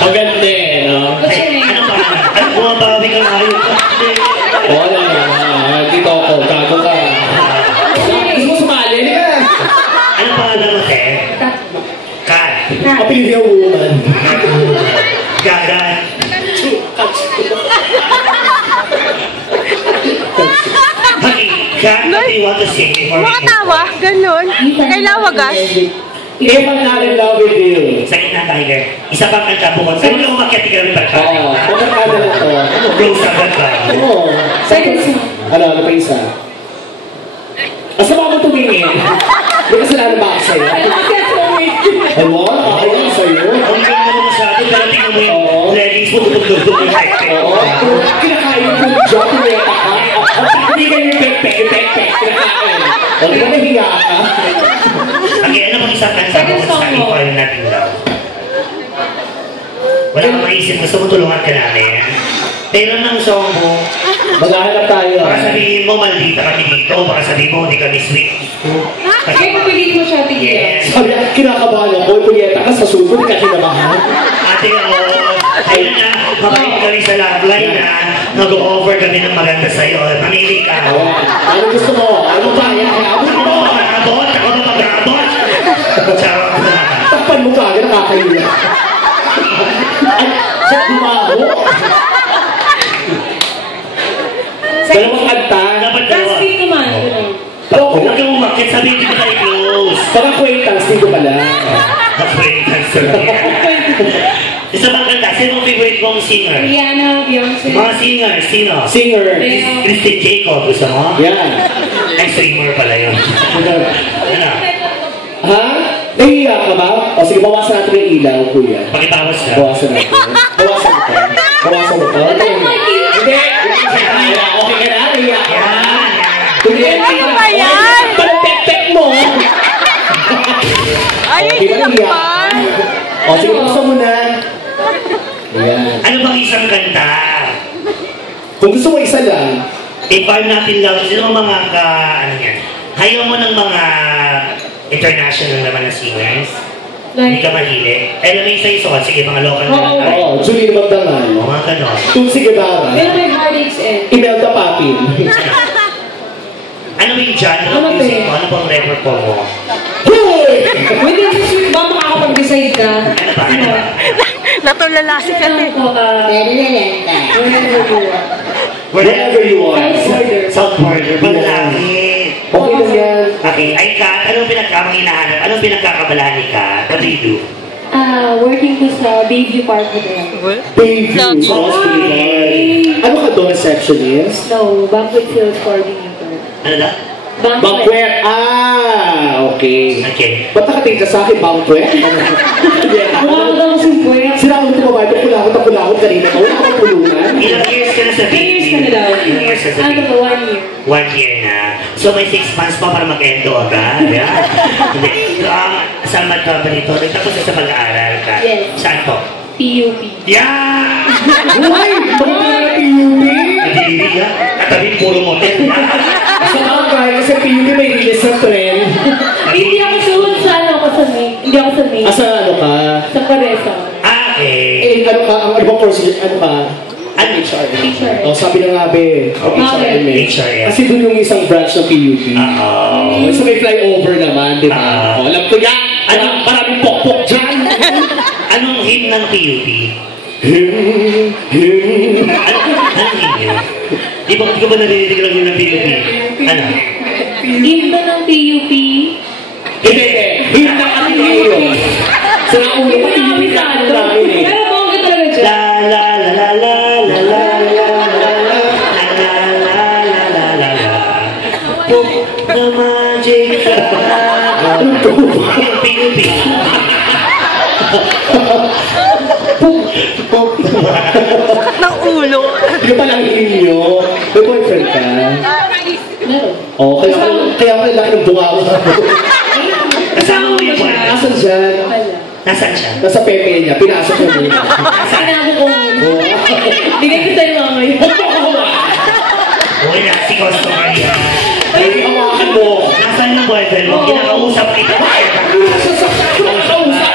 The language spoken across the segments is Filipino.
Maganda eh, no? Ano ba? Ano bumabawi ka nga yun? Wala na. Dito ako. Gago ka. Gusto mo sumali? Ano pa nga naman eh? Kat. Kapilya woman. Gagan. Kat, what do you want to sing before we Makatawa? Ganun? Kailangan wagas? If I'm not in love with you. Sakit na, Tiger. Isa pang kanta bukod. Saan mo umakyat ka rin ba? Oo. Pagkakada na to. Close agad ba? Oo. Ano pa isa? Asa ba mo tumingin? May kasalanan ba ako sa'yo? Ano? Ako sa'yo? Ang ganda mo masyado. Pero tingnan mo yung leggings mo. Tutugtog yung pekpek. Oo. Kinakain mo yung job. Pineta ka. Hindi ka yung pekpek. Yung pekpek. Kinakain. O, di ba nahiya ka? Okay, ano bang isang kanta mo sa ikaw natin daw? Wala kang maisip. Gusto mo tulungan ka namin. Pero ng song mo, maghahanap tayo. baka sabihin mo, maldita kami dito. Baka sabihin mo, hindi kami sweet. Kaya papilitin mo siya, tigil. Sabi, kinakabahan ako. Punyeta ka sa susunod ka kinabahan. Ate, ayun na, mabalik kami sa love line na nag-offer kami ng maganda sa'yo. Mamili ka. Ano gusto mo? Ano ba? Yan, abot mo. Mag-abot? Ako ba mag-abot? Charot na. Takpan mo ka, nakakahiya. Ay, siya dumaho. Dalawang kanta. Dapat dalawa. Speak naman. Huwag kang umakit, sabihin ko tayo close. Parang kwentang, dito pala. Acquaintance na yan. Isa bang kanta? Sino ang favorite mong singer? Rihanna, Beyonce. Mga singer, sino? Singer. Christine Jacob, gusto mo? Yan. Ay, streamer pala yun. Ano? Ha? Nahiya ka ba? O sige, bawasan natin yung ilaw, kuya. Pakibawas ka. Bawasan natin. Bawasan mo to. Bawasan mo to. Hindi. Okay ka na? Nahiya ka. Ano ba yan? Parang pek-pek mo. Ay, Di ba nahiya ka? O sige, gusto mo na. Ayan. Ano bang isang kanta? Kung gusto mo isa lang, I-farm natin lang. Sino ang mga ano yan? Hayo mo ng mga international naman na singers. Hindi ka mahilig. Alam mo isa iso. Sige, mga local na lang tayo. oo, Julie Magdangal. O, mga ganon. Tulsi Guevara. Pero may heartaches eh. Imelda Papin. Ano yung genre Ano ng ba music eh? mo? Ano bang rapper po mo? Hoy! Wait, this week ba makakapag-decide ka? Ano ba? Ano ba? Natulala si Kate. Whenever you want. South Border. Malaki. Okay lang yan. Okay. Ay, Kat, anong pinagkamang hinahanap? Anong pinagkakabalahan ni Kat? What do you do? Working ko sa Bayview Park Hotel. Bayview sa hospital. Ano ka doon, receptionist? No, banquet sales coordinator. Ano na? Banquet. Okay. Okay. Ba't nakatingin ka sa akin, banquet? Mukha ko daw kasing puwet. Sila akong tumabay, kulakot kanina ka. Wala akong pulungan. Ilang years ka na sa 3 years ka na daw. Ilang years ka sa Ano ba, 1 year? 1 year na. So may 6 months pa para mag-endo agad. Yeah? Hindi. So, saan ba ba nito? Nagtapos ka sa pag-aaral ka? Yes. Saan to? PUP. Yeah! Uy! Bakit na PUP? Hindi ya. Katabi puro motel. Sa bagay, kasi PUP may release sa trend. Hindi ako suot sa ano ako sa May. Hindi ako sa May. Asa ano ka? Sa Paresa. Okay. Ano ka? Ang ibang course, ano ka? Ano? Teacher. Oh, sabi na nga be. HRM. Kasi doon yung isang branch ng PUP. Oo. So may flyover naman, di ba? Alam ko yan! Anong maraming pokpok dyan! Anong hymn ng PUP? Anong Anong hymn yun? Di ko ba narinig lang yun ng PUP? Ano? Himno ng PUP. Hindi! Hymn ng Ateneo! Sa naulo ko, PUP na ano namin eh. Pero bongga talaga dyan. La la la la la la la la la la la la la la. Pop the magic PUP. Ng ulo. Hindi pa lang inyo. May boyfriend ka? Meron. Oo, kaya ako laki ng bunga ko. Kasama mo yung boyfriend? Nasaan dyan? Wala. Nasaan siya? Nasa pepe niya, pinasok niya muna. Sinabi ko muna. Bigay ko sa'yo mamaya. Uy, si customer yan. Ay, hawakan mo. Nasaan yung boyfriend mo? Kinakausap kita. Ay, sasaksak ko na kausap.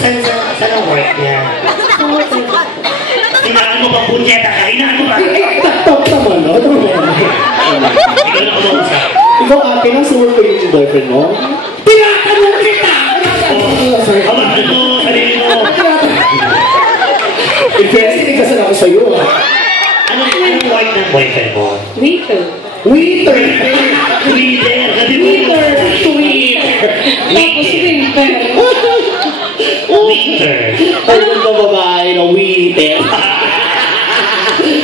Saan ang work niya? Hinaan mo pa punyeta ka? Hinaan mo pa? Top naman, no? Ito naman. Ikaw na kumausap. Ikaw, ate, nasa work ko yung boyfriend mo? Tinatanong kita! Hawakan mo, sarili mo. In fairness, tinigkasan ako sa'yo. Anong work ng boyfriend mo? Waiter. Waiter! Waiter! Kasi Waiter. Tapos waiter. Waiter. Ano ba babae na waiter?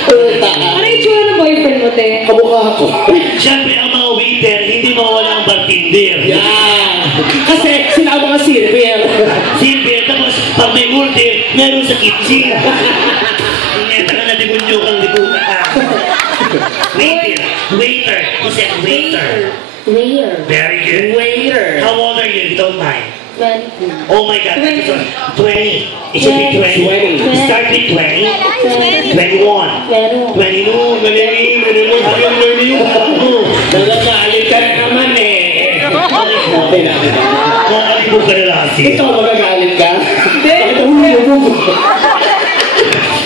Ano yung tsura ng boyfriend mo, te? Kamukha ako. Siyempre, ang mga waiter, hindi mawala ang bartender. Yan! Kasi sila ang mga silver. Silver, tapos pag may order, meron sa kitchen. Ineta ka na demonyo kang libutan ka. Waiter. Waiter. Who said waiter? Waiter. Very good. Waiter. How old are you? If you don't mind. 20. Oh my God. 20. It should be 20. 20. Start with 20. 21. 20 no. Galing. Hanggang learning mo. Nagagalit ka na naman eh. Okay na. Nakalibog ka na lasi. Ito, magagalit ka? Bakit ang hulubog?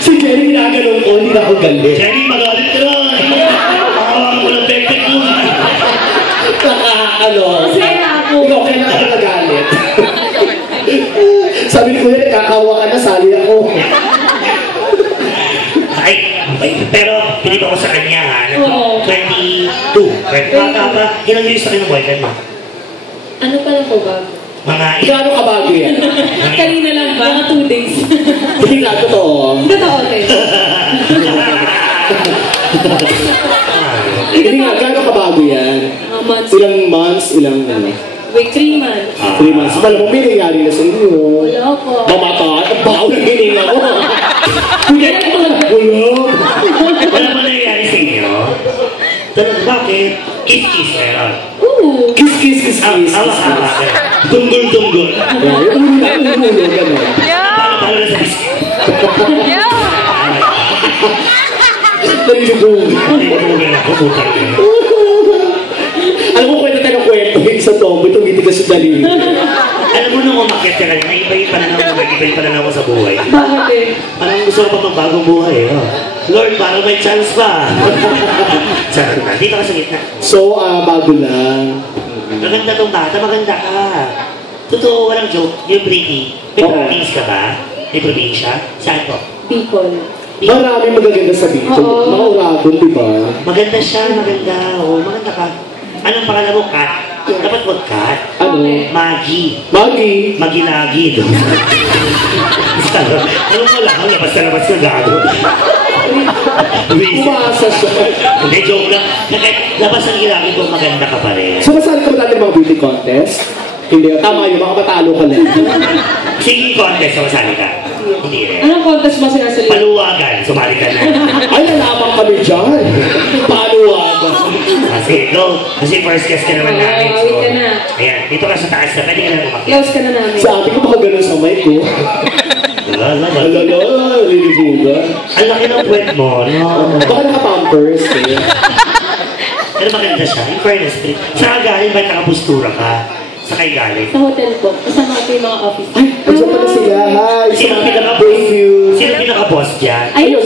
Si Jerry, ginaganon ko, hindi na ako galit. Jenny, magalit ka na. Makawakan ko ng pekpek mo. Masaya ako. Ikaw, kaya na nagalit. Sabi ni Kuya, kakawa ka na, sali ako. Ay, pero pinip ako sa kanya ha. Oo. 22. Bata pa. Ilang years na kayo ng boyfriend mo? Ano pala ko ba? Mga Gaano kabago yan? Kanina lang ba? Mga 2 days. Hindi nga, totoo. Totoo, te. Hindi nga, gaano kabago yan? Mga months. Ilang months, ilang ano? Wait, 3 months. 3 months. Malamang may nangyari na sa inyo. Wala ko. Mamata, ang baho ng hininga ko. Kuya, wala. Wala ba nangyayari sa inyo? Tanong, bakit? Kiss-kiss meron. Ooh. Kiss, kiss, kiss, kiss. Awa-awa. Tunggol-tunggol. Yung ulo, gano'n. Paano na sa biscuit? Nalilubog. Tunggol ako, putang ina. Alam mo, kwento tayo ng kwento. Sa tombo, tumiti ka sa dalili. Alam mo nung umakyat ka kanina, iba-iba pa na ako, iba-iba pa na ako sa buhay. Bakit, eh? Parang gusto ko pa magbagong buhay. Oh. Lord, parang may chance pa. Sarap na. Dito ka sa gitna. So, bago lang. Maganda tong bata, maganda ka. Totoo, walang joke. Yung pretty. May Oo. province ka ba? May probinsya? Saan po? Bicol. Marami magaganda sa dito. Oo. Mga uragon, di ba? Maganda siya, maganda. Oo, maganda ka. Anong pangalan mo? Kat? Dapat wag Kat. Ano? Okay. Maggie. Maggie. Maginagi doon. Ano mo lang, labas ka gago. Umasa siya. Hindi, joke lang. Labas ang ginagi ko, maganda ka pa rin. So, masali ka ba natin mga beauty contest? Hindi. Tama yun, baka matalo ka lang. Singing contest, sumasali ka. Hindi rin. Anong contest ba sinasali? Paluwagan, sumali ka na. Ay, nalaman kami dyan. Paluwagan. Kasi first guest ka naman namin. Wait ka na. Ayan, dito ka sa taas na, pwede ka na umakyat. Close ka na namin. Sa atin ko baka ganun sa mic ko. Alala, Lilibugan. ang laki ng puwet mo, no? Baka naka-pampers eh. Pero maganda siya, in fairness. Saan ka galing, ba't nakapustura ka? Sa kay galing? Sa hotel po. Kasama ko yung mga office. Ay, pala sila. Hi. Sino Thank pinaka-boss? you. Sino pinaka-boss dyan? Ayun